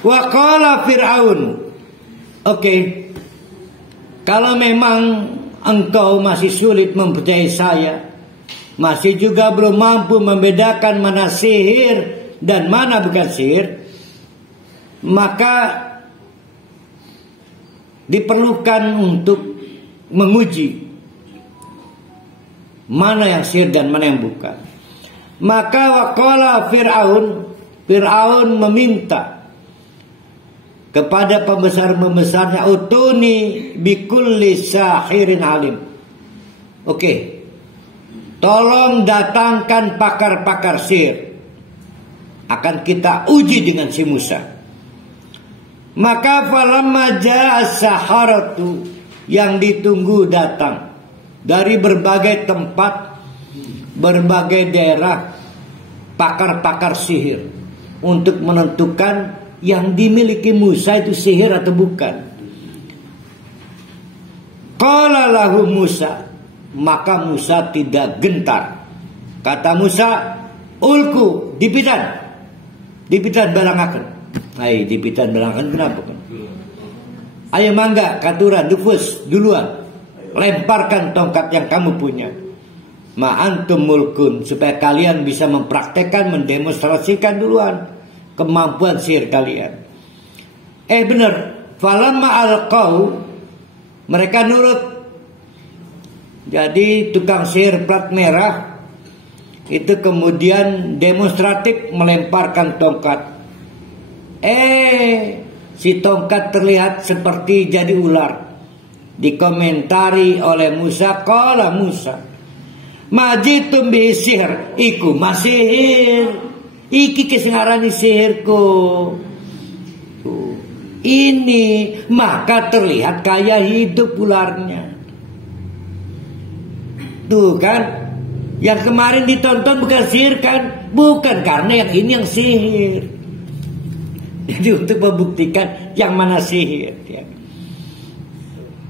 Wa qala Fir'aun. Oke. Kalau memang engkau masih sulit mempercayai saya, masih juga belum mampu membedakan mana sihir dan mana bukan sihir, maka diperlukan untuk menguji mana yang sihir dan mana yang bukan. Maka waqala Fir'aun meminta kepada pembesar-pembesarnya, utuni bikulli sahirin alim. Oke. Tolong datangkan pakar-pakar sihir. Akan kita uji dengan si Musa. Maka falamma ja'a as-saharatu, yang ditunggu datang dari berbagai tempat, berbagai daerah, pakar-pakar sihir untuk menentukan yang dimiliki Musa itu sihir atau bukan. Qala lahu Musa, maka Musa tidak gentar. Kata Musa, ulku, dipitan balangaken. Hai, dipitan balangaken kenapa kan? Ayo mangga katuran dufus duluan. Lemparkan tongkat yang kamu punya. Ma'antum mulkun, supaya kalian bisa mempraktekkan, mendemonstrasikan duluan kemampuan sihir kalian. Benar. Falamma alqau, mereka nurut. Jadi tukang sihir plat merah itu kemudian demonstratif melemparkan tongkat. Si tongkat terlihat seperti jadi ular. Dikomentari oleh Musa, qala Musa, majitum bi sihir, iku masihir. Iki kesengarani sihirku. Ini maka terlihat kayak hidup ularnya. Tuh kan, yang kemarin ditonton bukan sihir kan? Bukan, karena yang ini yang sihir. Jadi untuk membuktikan yang mana sihir ya.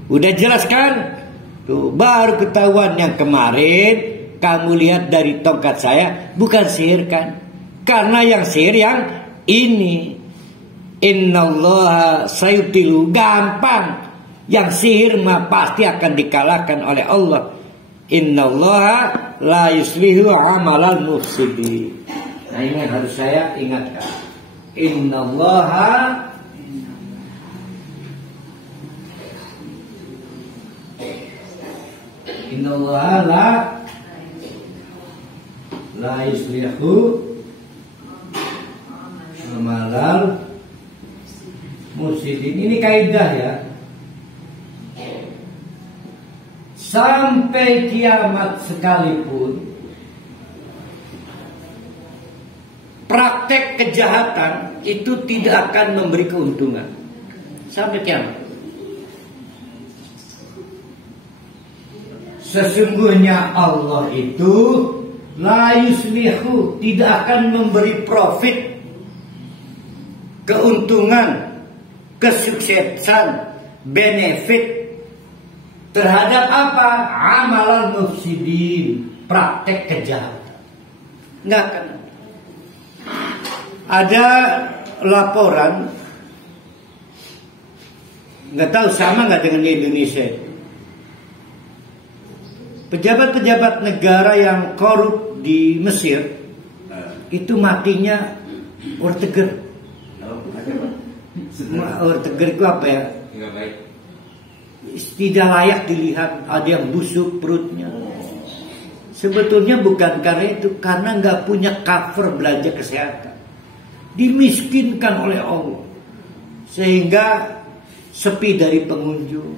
Udah jelas kan? Tuh, baru ketahuan yang kemarin kamu lihat dari tongkat saya bukan sihir kan? Karena yang sihir yang ini. Innallaha sayutilu, gampang. Yang sihir mah pasti akan dikalahkan oleh Allah. Innallaha la yuslihu amalal mufsidin. Nah, ini yang harus saya ingatkan. Innallaha la yuslihu amalal mufsidin. Ini kaidah ya. Sampai kiamat sekalipun praktek kejahatan itu tidak akan memberi keuntungan. Sampai kiamat. Sesungguhnya Allah itu la yuslihu, tidak akan memberi profit, keuntungan, kesuksesan, benefit terhadap apa? Amalan mufsidin, praktek kejahatan. Nggak akan. Ada laporan, nggak tahu sama nggak dengan di Indonesia. Pejabat-pejabat negara yang korup di Mesir itu matinya orteger. Orteger itu apa ya? Nggak baik. Tidak layak dilihat, ada yang busuk perutnya. Sebetulnya bukan karena itu, karena nggak punya cover belanja kesehatan, dimiskinkan oleh Allah sehingga sepi dari pengunjung.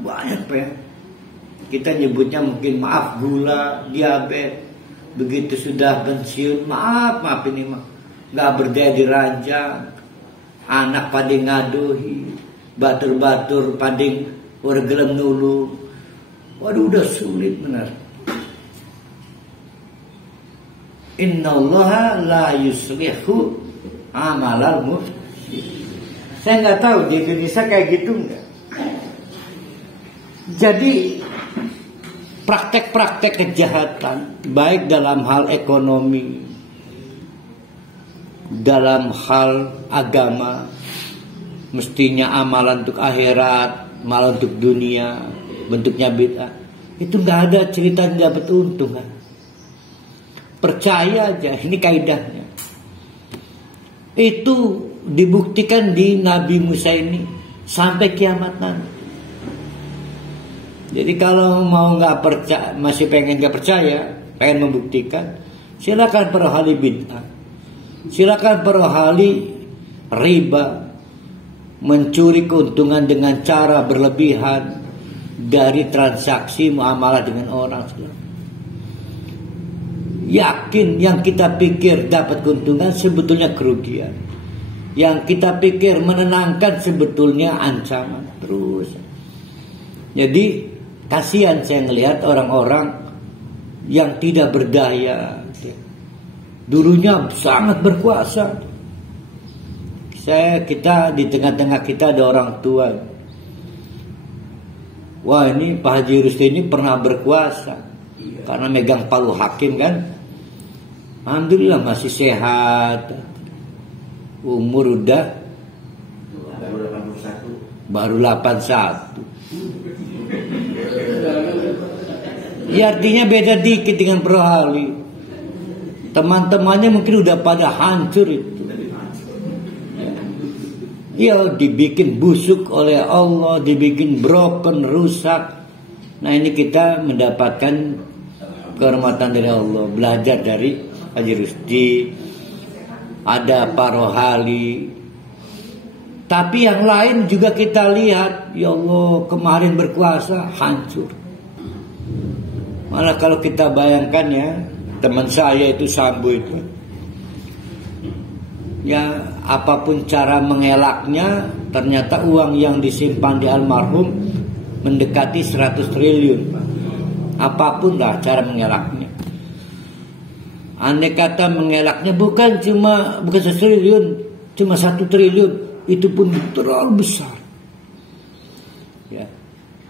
Banyak ya, kita nyebutnya mungkin maaf gula, diabetes. Begitu sudah pensiun, maaf ini mah nggak berdaya diranjang, anak pada ngaduhi, batur-batur pading gelem nulu. Waduh, udah sulit benar. Innallaha la yuslihu amalal mufsidin. Saya nggak tahu di Indonesia kayak gitu nggak. Jadi praktek-praktek kejahatan baik dalam hal ekonomi, dalam hal agama, mestinya amalan untuk akhirat, malah untuk dunia, bentuknya bid'ah. Itu nggak ada cerita dapat untung kan? Percaya aja, ini kaidahnya. Itu dibuktikan di Nabi Musa ini sampai kiamat nanti. Jadi kalau mau nggak percaya, masih pengen nggak percaya, pengen membuktikan, silakan para ahli bid'ah, silakan para ahli riba, mencuri keuntungan dengan cara berlebihan dari transaksi muamalah dengan orang. Yakin yang kita pikir dapat keuntungan sebetulnya kerugian. Yang kita pikir menenangkan sebetulnya ancaman terus. Jadi kasihan saya ngelihat orang-orang yang tidak berdaya. Dulunya sangat berkuasa. Kita di tengah-tengah kita ada orang tua. Wah, ini Pak Haji Rusdi ini pernah berkuasa karena megang palu hakim kan. Alhamdulillah masih sehat. Umur udah baru 81. Ya artinya beda dikit dengan Pro Ali. Teman-temannya mungkin udah pada hancur itu. Ya dibikin busuk oleh Allah, dibikin broken, rusak. Nah ini kita mendapatkan kehormatan dari Allah, belajar dari Haji Rusdi, ada Pak Rohali. Tapi yang lain juga kita lihat, ya Allah kemarin berkuasa hancur. Malah kalau kita bayangkan ya, teman saya itu Sambo itu, ya apapun cara mengelaknya, ternyata uang yang disimpan di almarhum mendekati 100 triliun. Apapun lah cara mengelaknya. Andai kata mengelaknya bukan 1 triliun, cuma 1 triliun, itu pun terlalu besar. Ya.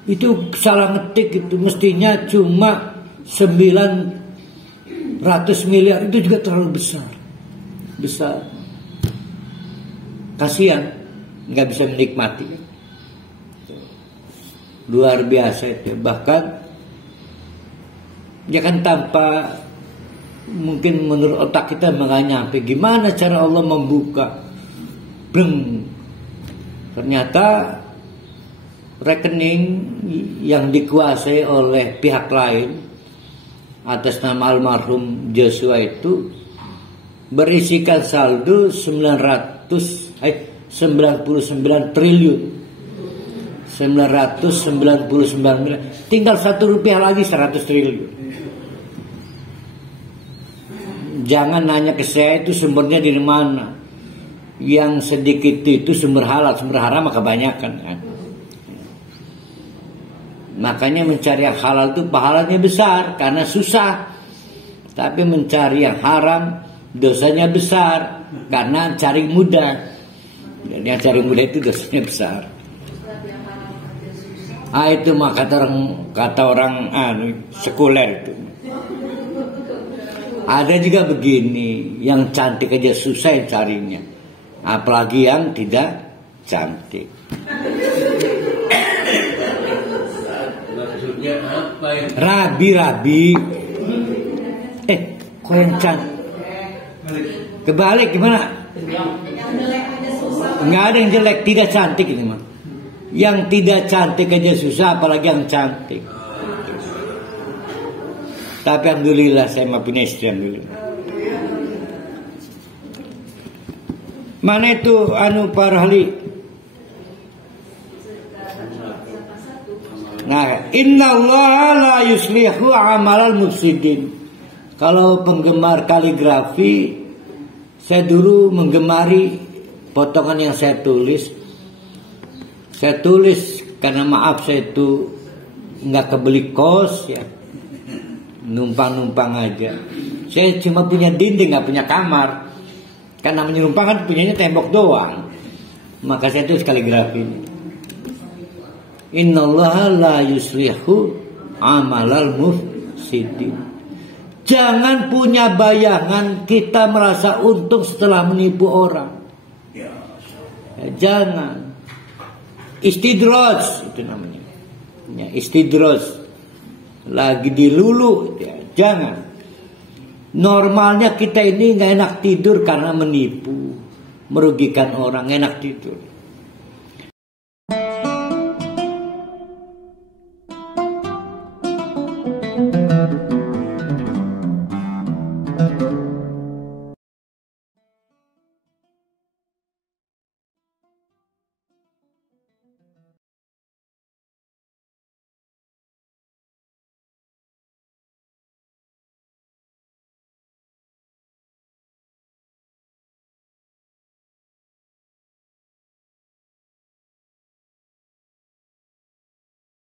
Itu salah ngetik, itu mestinya cuma 900 miliar, itu juga terlalu besar. Besar. Kasihan nggak bisa menikmati. Luar biasa itu. Bahkan ya kan tanpa, mungkin menurut otak kita nggak nyampe gimana cara Allah membuka. Bleng. Ternyata rekening yang dikuasai oleh pihak lain atas nama almarhum Joshua itu berisikan saldo 99 triliun. 999 miliar. Tinggal 1 rupiah lagi 100 triliun. Jangan nanya ke saya itu sumbernya dari mana. Yang sedikit itu sumber halal, sumber haram maka kebanyakan kan. Makanya mencari yang halal itu pahalanya besar karena susah. Tapi mencari yang haram dosanya besar karena cari mudah. Dan yang cari mudah itu dosanya besar. Itu mah kata orang sekuler itu. Ada juga begini, yang cantik aja susah yang carinya, apalagi yang tidak cantik. Maksudnya apa ya? Rabi. Kok yang cantik? Kebalik gimana? Nggak ada yang jelek, tidak cantik ini mah. Yang tidak cantik aja susah, apalagi yang cantik. Tapi alhamdulillah saya mah punya istri, alhamdulillah. Mana itu Pak Rahli? Nah, innallaha la yuslihu amalal mufsidin. Kalau penggemar kaligrafi, saya dulu menggemari potongan yang saya tulis. Saya tulis karena maaf saya itu nggak kebeli kos ya, numpang aja. Saya cuma punya dinding, nggak punya kamar. Kan namanya numpang kan punyanya tembok doang. Maka saya tulis kaligrafi. Innallaha la yuslihu amalal mufsidin. Jangan punya bayangan kita merasa untung setelah menipu orang. Ya, jangan. Istidroj itu namanya. Ya, istidroj. Lagi dilulu, ya, jangan. Normalnya kita ini nggak enak tidur karena menipu, merugikan orang, enak tidur.